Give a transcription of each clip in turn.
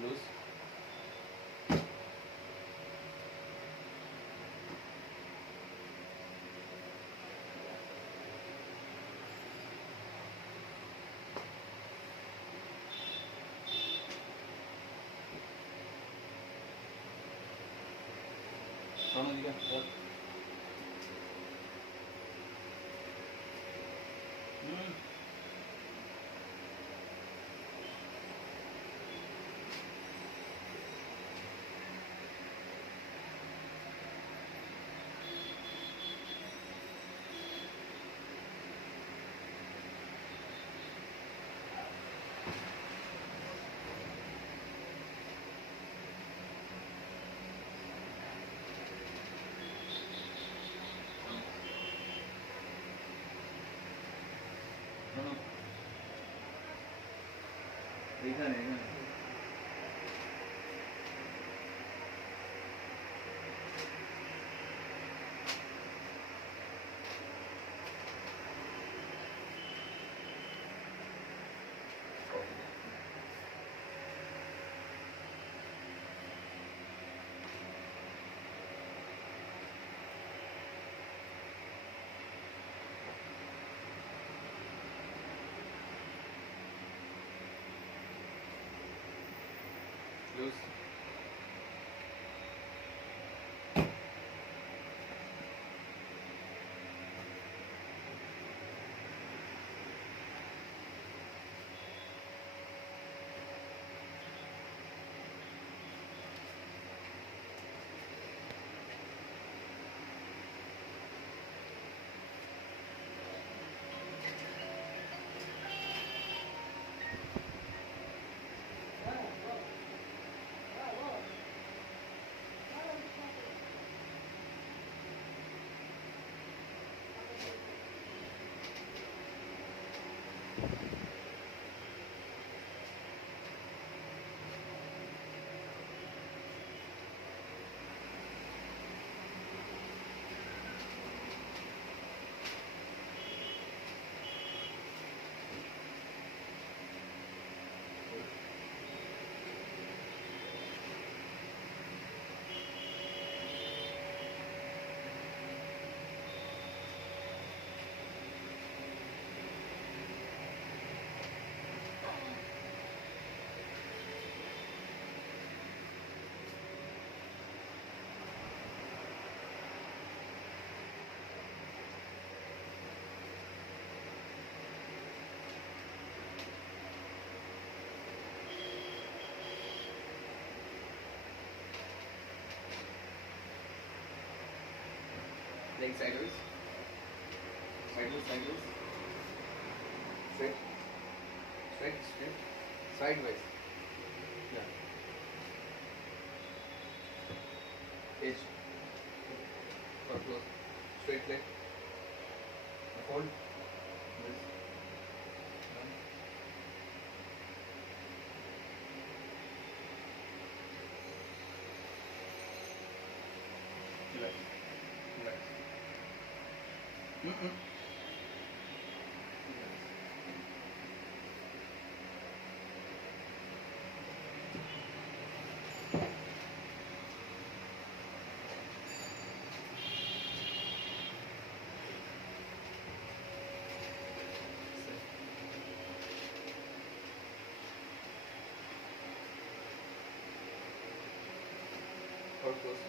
Loose. Sono di che? এখানে এখানে loose. Leg sideways. Sideways, sideways. Straight. Right, straight, sideways. Yeah. Edge. Or close. Straight leg. Fold. This. Down. Relax. Relax. Mm-mm. Or close.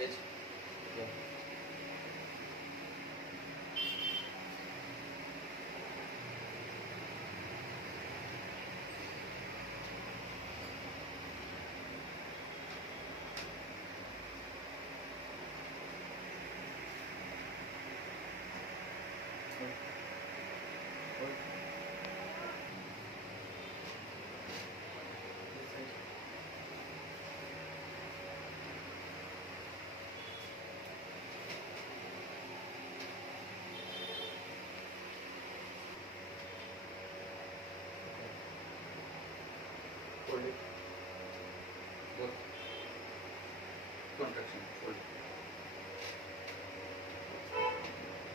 Edge. Yeah. Hold. Hold. This side. Hold it. Both. Contraction. Hold.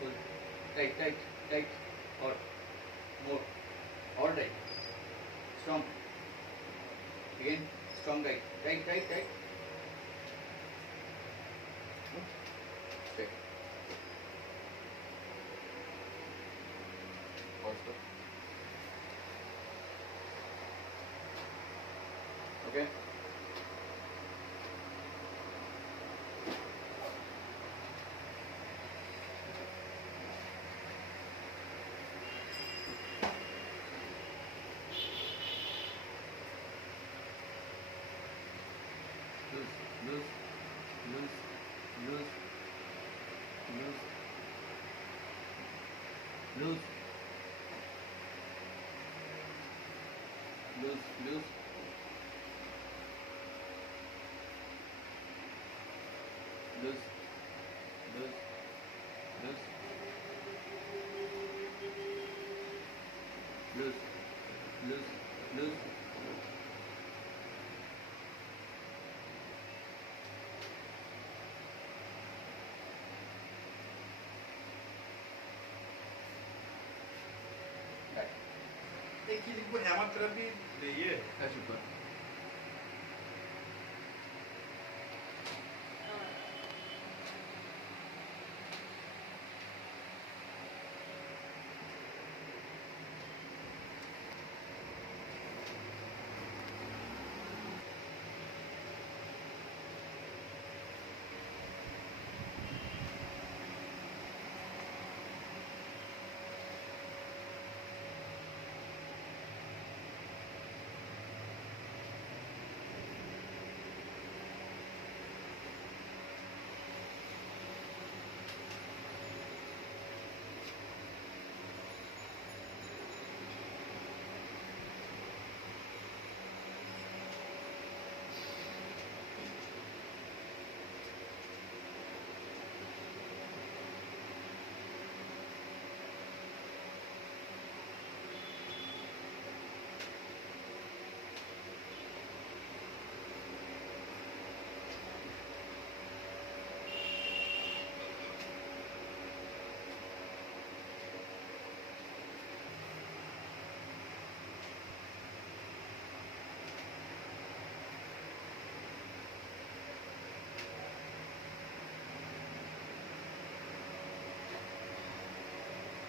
Hold. Tight, tight, tight. Or more. Or tight. Strong. Again. Strong tight. Tight, tight, tight. Straight. Also. Okay. Loose, loose, loose, loose, loose, loose, loose, loose, loose, loose, loose, loose, loose, loose. Back. देखिए इनको हेमोथेरेपी ये Touch it.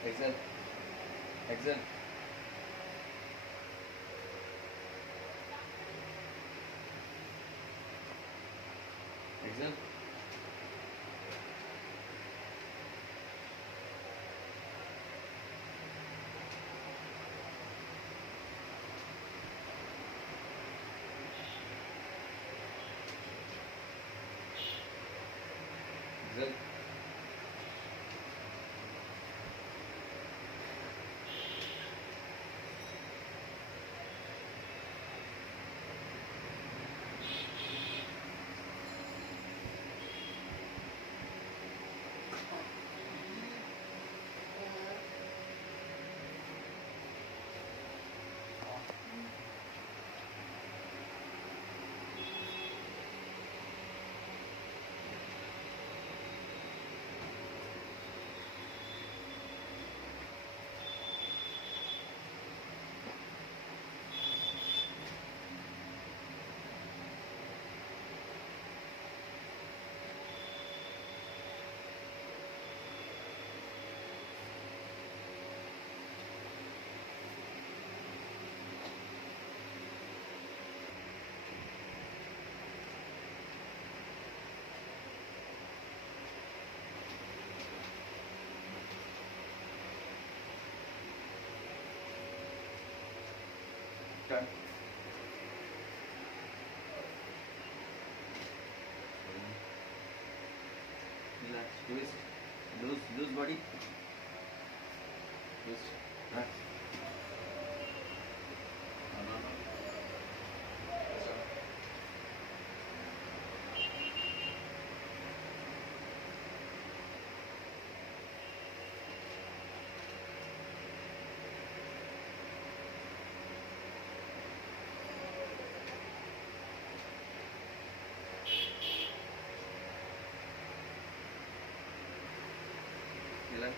Exhale. Exhale. Exhale. Exhale. Start. Relax. Twist. Loose body. Twist. Relax. No. Relax.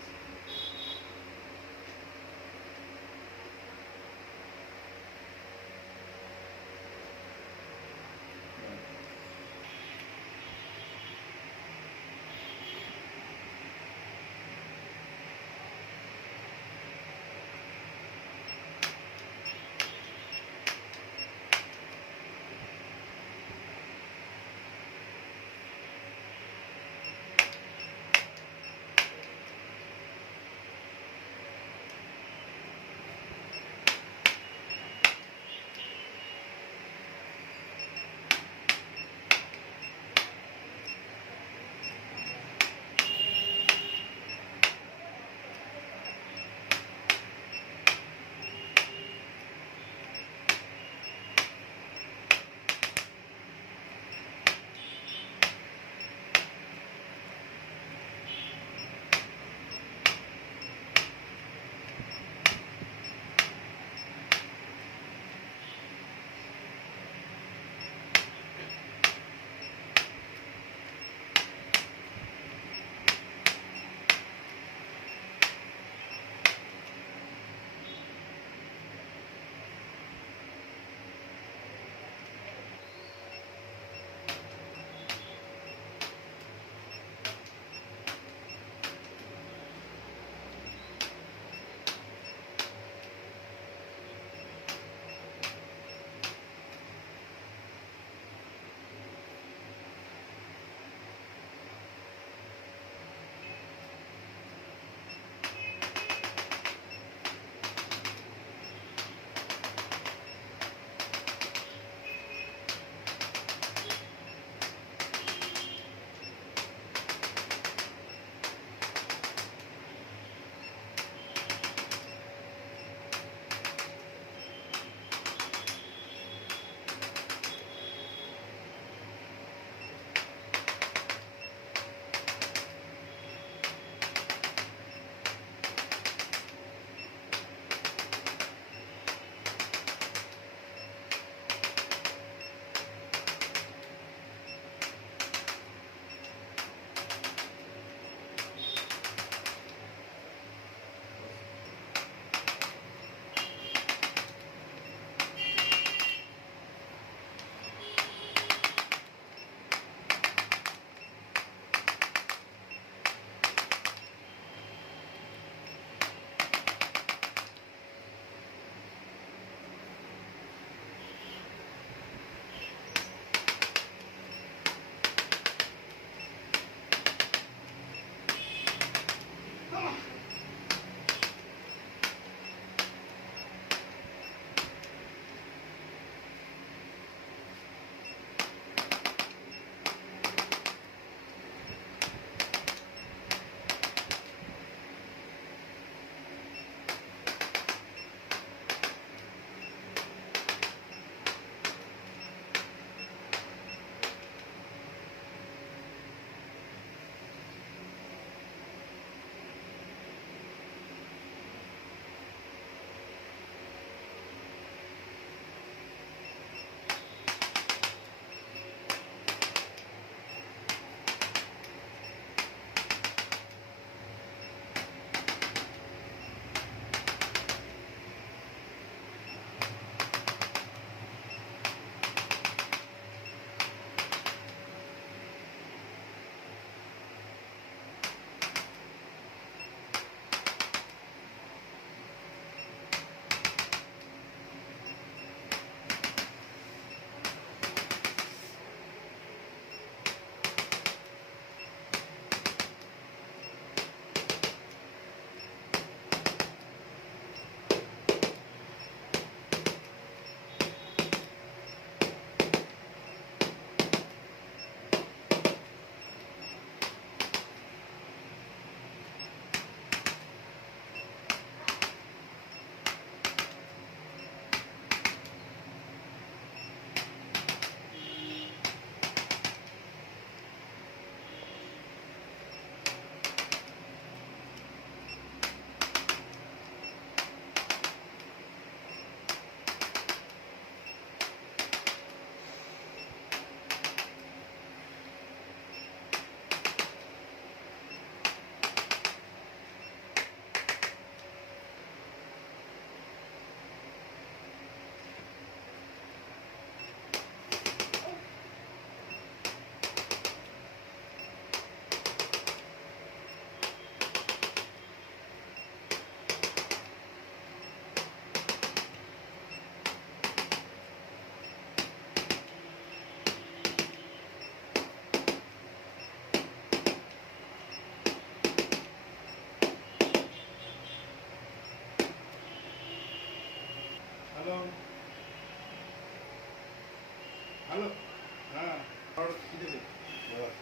Hello হ্যাঁ আর কি দেবে বল।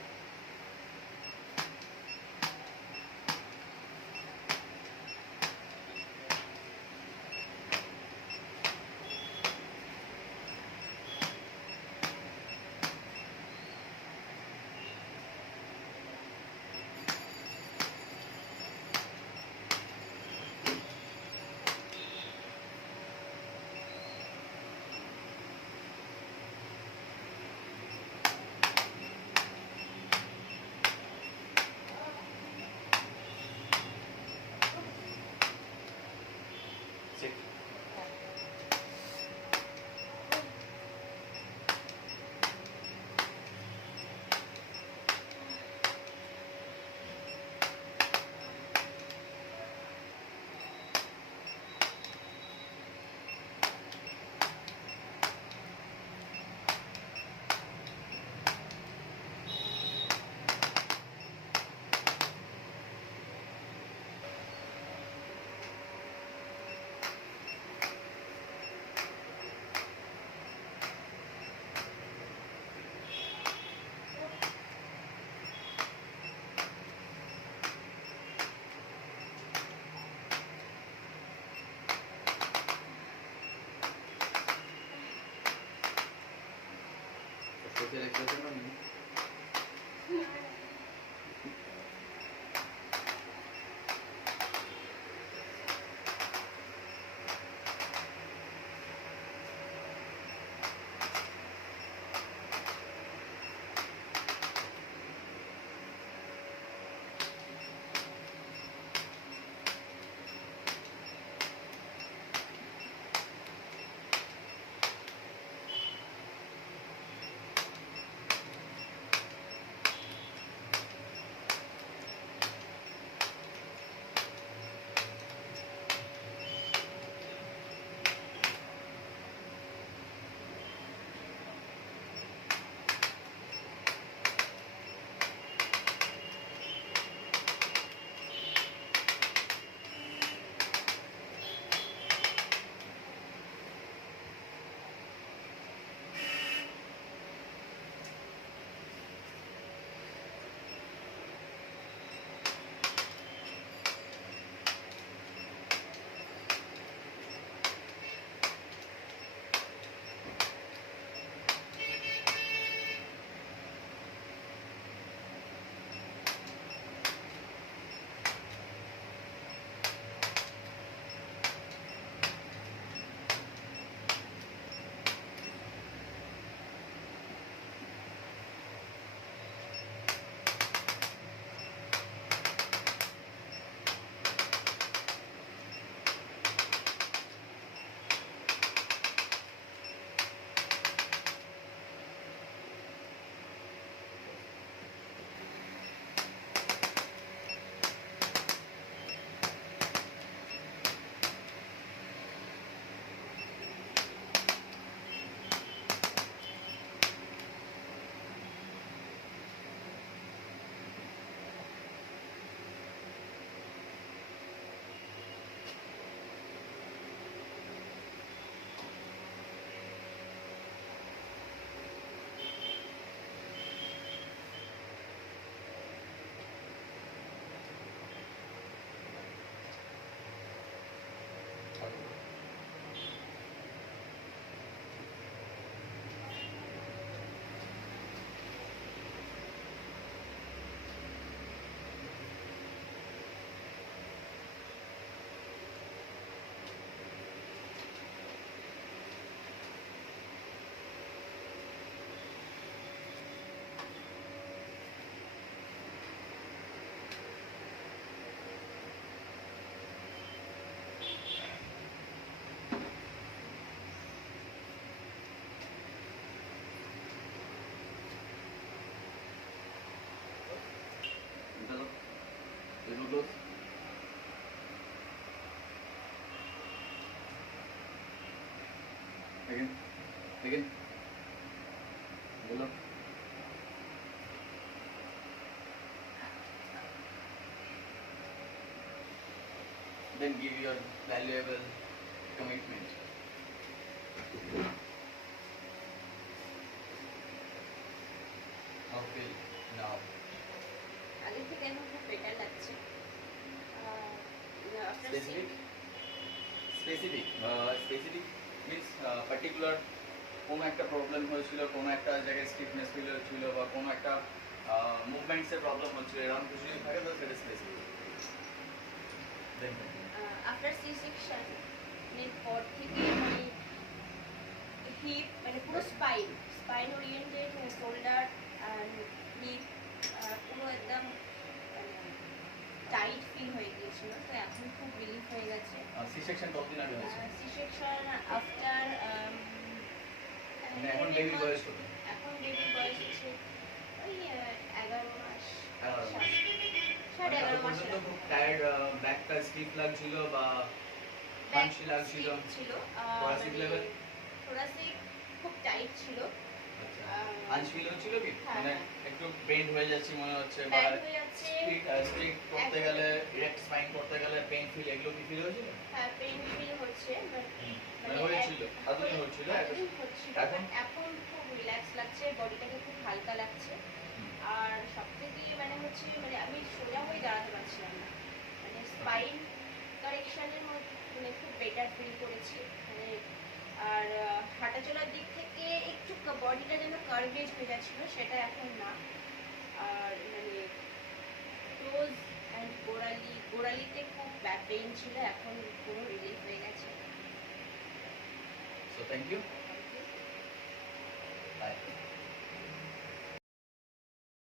Check. Social expression only. Close. Again. Again. Hello. Then give your valuable commitment. Specific specific means particular কোনো একটা problem হয়েছিল, কোনো একটা জায়গায় stiffness feel হচ্ছিল বা কোনো একটা মুভমেন্টসের প্রবলেম হচ্ছিল, এরকম কিছু যদি থাকে তো সেটা স্পেসিফিক। আফটার সি সেকশন এর পর থেকে মানে হিপ মানে পুরো spine oriented shoulder and hip পুরো একদম টাইট ফিল হয়ে গিয়েছিল, তো এখন খুব রিলিফ হয়ে গেছে। সি সেকশন কতদিন আগে হয়েছে? সি সেকশন আফটার মানে এখন বেবি বয়স কত? এখন বেবির বয়স হচ্ছে ওই 11 মাস 11 মাস। সাড়ে 11 মাস পর্যন্ত খুব টায়ার্ড, ব্যাকটা স্টিফ লাগছিল বা পাঞ্চি লাগছিল? ছিল thoracic level? thoracic খুব টাইট ছিল, আচ্ছা, পাঞ্চ ফিল হচ্ছিল কি? হ্যাঁ, মানে হ্যাঁ। একটু বেন্ড হয়ে যাচ্ছে মনে হচ্ছে বা ব্যান্ড হয়ে যাচ্ছে, স্ট্রিক করতে গেলে, ইরেক্ট স্পাইন করতে গেলে পেইন ফিল, এগুলো কি ফিল হয়েছিল? হ্যাঁ পেইন ফিল হচ্ছে, বাট মানে হয়েছিল, এতদিন হচ্ছিল, এতদিন হচ্ছিল, এখন? but এখন খুব রিল্যাক্স লাগছে, বডিটাকে খুব হালকা লাগছে। আর সবথেকে মানে হচ্ছে মানে আমি সোজা হয়ে দাঁড়াতে পারছিলাম না, মানে স্পাইন কারেকশনের মধ্যে মানে খুব বেটার ফিল করেছি মানে। আর হাঁটা চলার দিক থেকে একটু বডিটা যেন কার্ভেজ হয়ে যাচ্ছিল, সেটা এখন না। আর মানে ক্লোজ অ্যান্ড গোড়ালিতে খুব ব্যাক পেইন ছিল, এখন পুরো রিলিফ হয়ে গেছে। So thank you, by.